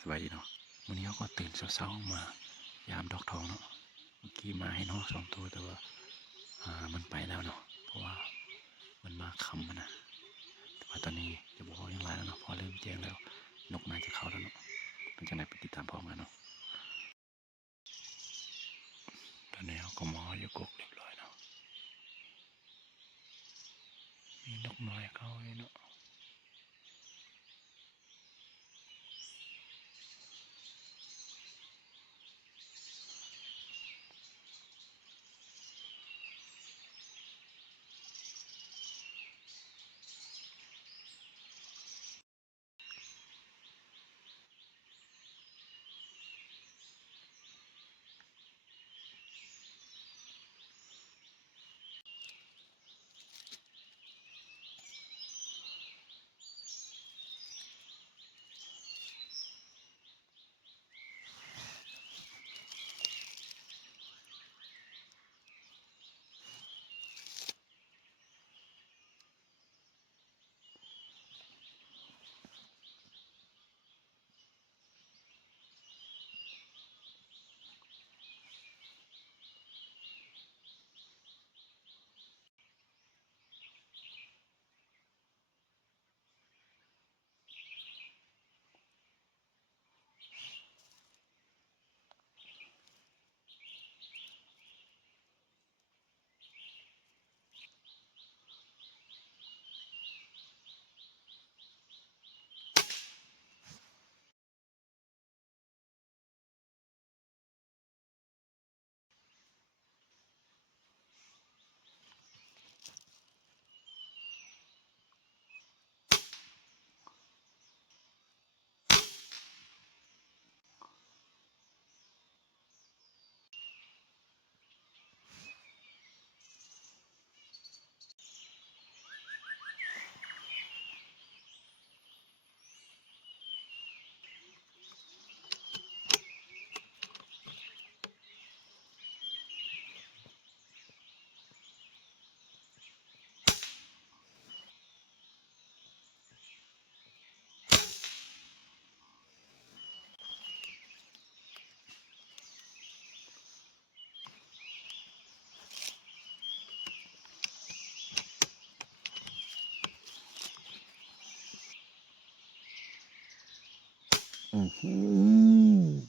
สบายดีเนาะมื้อนี้เราก็ตื่นเช้าๆมายามดอกทองเนาะเมื่อกี้มาให้นอก2ตัวแต่ว่ามันไปแล้วเนาะเพราะว่ามันมาค่ำนะแต่ว่าตอนนี้จะบ่ยังหลายแล้วเนาะพอเริ่มแจ้งแล้วนกน่าจะเข้าแล้วเนาะเป็นจังได๋ไปติดตามพร้อมกันเนาะตอนนี้เราก็มออยู่กกเรียบร้อยเนาะมีนกน้อยเข้าอยู่เนาะ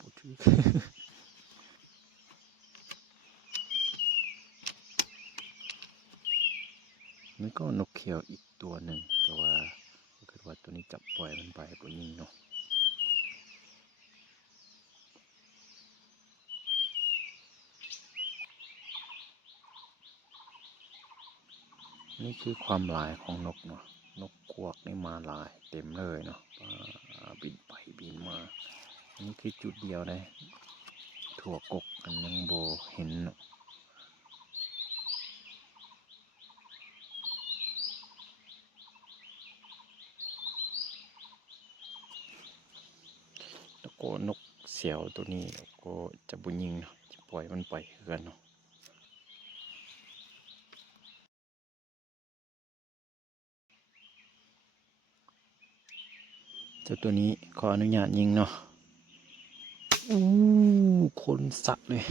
บ่ถึก มันก็นกเขียวอีกตัวหนึ่งแต่ว่าถ้าเกิดว่าตัวนี้จับปล่อยมันไปบ่ยิงเนาะนี่คือความหลายของนกเนาะนกกวกนี่มาหลายเต็มเลยเนาะบินไปบินมาอันนี้คือจุดเดียวได้ทั่วกกอันยังบ่เห็นเนาะแล้วก็นกเสียวตัวนี้ก็จะบ่ยิงเนาะจะปล่อยมันไปคือกันเนาะเจ้าตัวนี้ขออนุญาตยิงเนาะคนสักเลย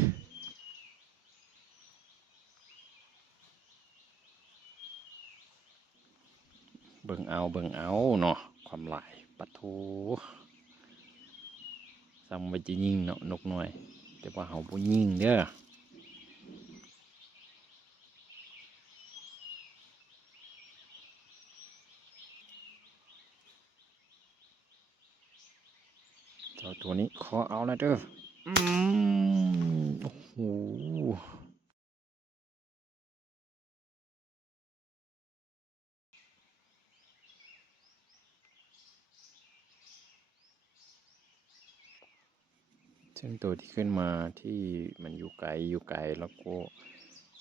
เบิ่งเอาเนาะความหลายปะโถซ้ำว่าจะยิงเนาะนกน้อยแต่ว่าเฮาบ่ยิงเด้อเจ้าตัวนี้ขอเอาแล้วเด้อโอ้โหซึ่งตัวที่ขึ้นมาที่มันอยู่ไกลแล้วก็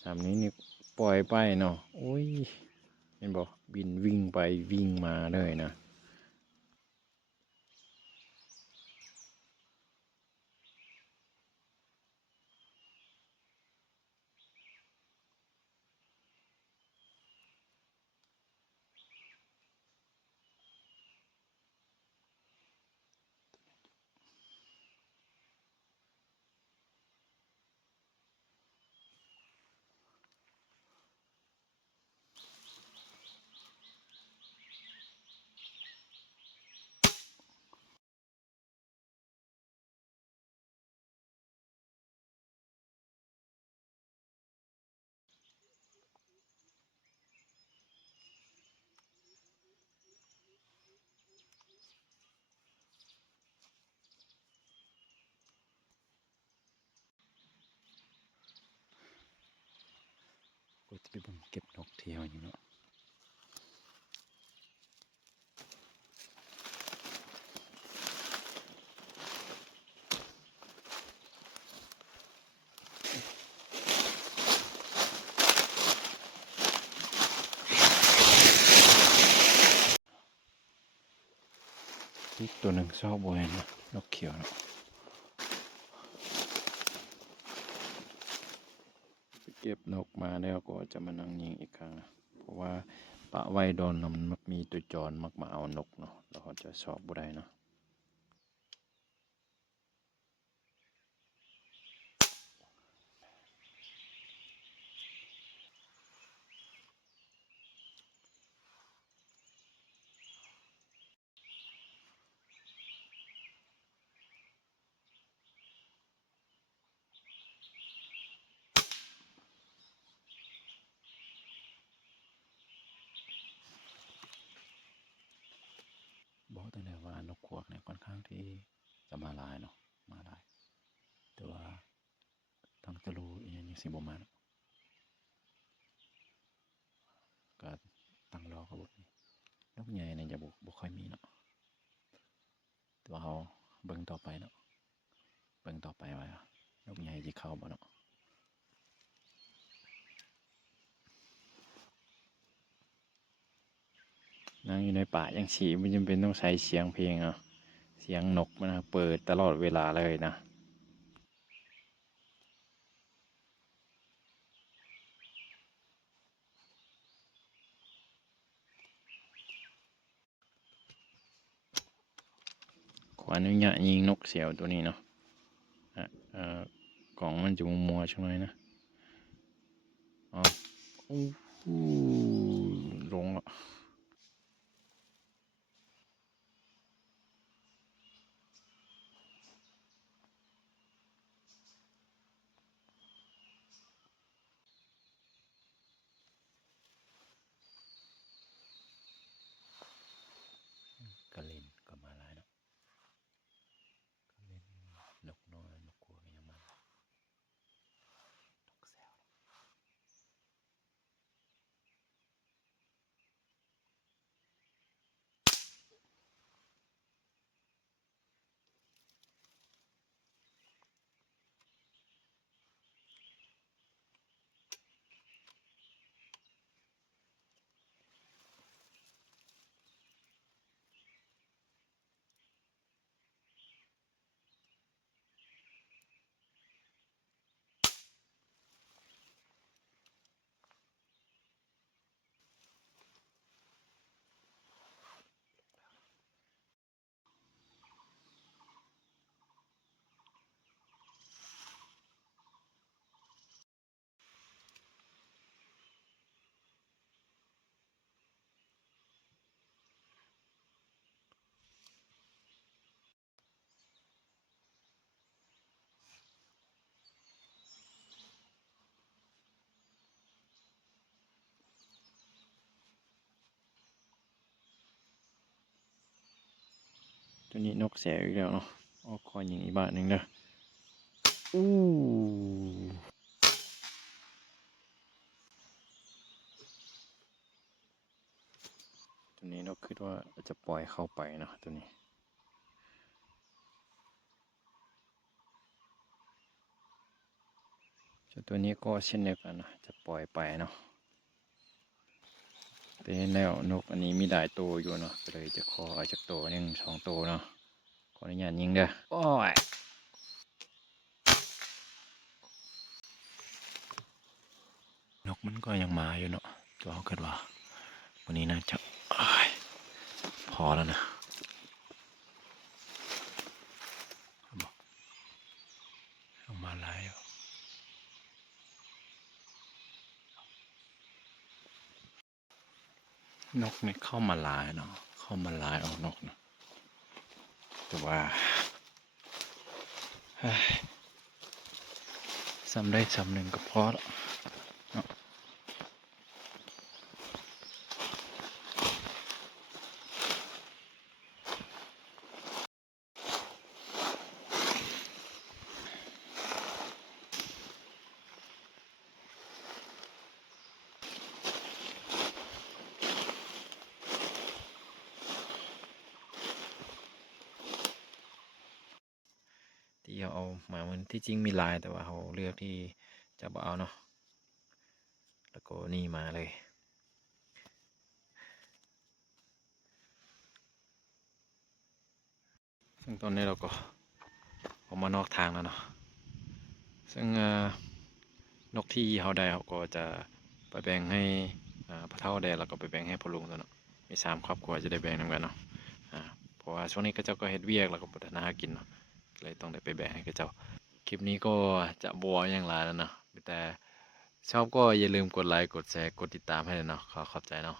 ตามนี้นี่ปล่อยไปเนาะโอ้ยเห็นบ่บินวิ่งไปวิ่งมาเลยนะ ก็จะไปเบิ่งเก็บนกเที่ยวอยู่เนาะอีกตัวหนึ่งชอบบ่อยนะนกเขียวเนาะเก็บนกมาแล้วก็จะมานั่งยิงอีกครั้งนะเพราะว่าปะไว้โดนมันมักมีตัวจรมักมาเอานกเนาะแล้วเขาจะชอบบ่ได้เนาะบอกตั้งแต่ว่านกขวกเนี่ยค่อนข้างที่จะมาหลายเนาะมาหลายแต่ว่าทั้งตะลูอีกอย่างยังสิบ่มาเนาะก็ตั้งรอเขาบ่มีนกใหญ่เนี่ยจะบ่ค่อยมีเนาะแต่ว่าเขาเบิ่งต่อไปเนาะเบิ่งต่อไปว่านกใหญ่สิเข้าบ่เนาะนั่งอยู่ในป่ายังฉีไม่จำเป็นต้องใช้เสียงเพลงเนาะเสียงนกมันนะเปิดตลอดเวลาเลยนะขออนุญาตยิงนกเสียวตัวนี้เนาะกล่องมันจะมัวๆใช่ไหมนะอ๋ออู้ลงละกระเล่นก็มาหลายเนาะกระเล่นนกน้อยนกกลัวก็ยังมานกแซวตัวนี้นกแสวอีกแล้วเนาะอ๋อคอยยิงอีกบาทหนึ่งเด้ออู้ตัวนี้นกคิดว่าจะปล่อยเข้าไปเนาะตัวนี้ตัวนี้ก็เช่นเดียวกันนะจะปล่อยไปเนาะเป็นแล้วนกอันนี้มีหลายตัวอยู่เนาะก็เลยจะขอเอาจากตัวหนึ่งสองตัวเนาะขออนุญาตยิงเด้อโอ้ยนกมันก็ยังมาอยู่เนาะตัวเขาเกิดว่าวันนี้น่าจะพอแล้วนะบอกเอามาหลายอยู่นกนี่เข้ามาหลายเนาะเข้ามาหลายเอานกเนาะแต่ว่าซ้ำได้ซ้ำหนึ่งก็พอแล้ว ที่เอามามันที่จริงมีหลายแต่ว่าเขาเลือกที่จะบ่เอาเนาะแล้วก็นี่มาเลยซึ่งตอนนี้เราก็ออกมานอกทางแล้วเนาะซึ่งนกที่เขาได้เขาก็จะไปแบ่งให้พ่อเฒ่าได้แล้วก็ไปแบ่งให้พ่อลุงตัวเนาะมี3 ครอบครัวจะได้แบ่งนำกันเนาะเพราะว่าช่วงนี้ก็เจ้าก็เฮ็ดเวียกแล้วก็บ่ได้หากินเนาะก็เลยต้องได้ไปแบ่งให้กับเจ้าคลิปนี้ก็จะบ่ว่าหยังหลายแล้วเนาะมีแต่ชอบก็อย่าลืมกดไลค์กดแชร์กดติดตามให้เลยเนาะขอขอบใจเนาะ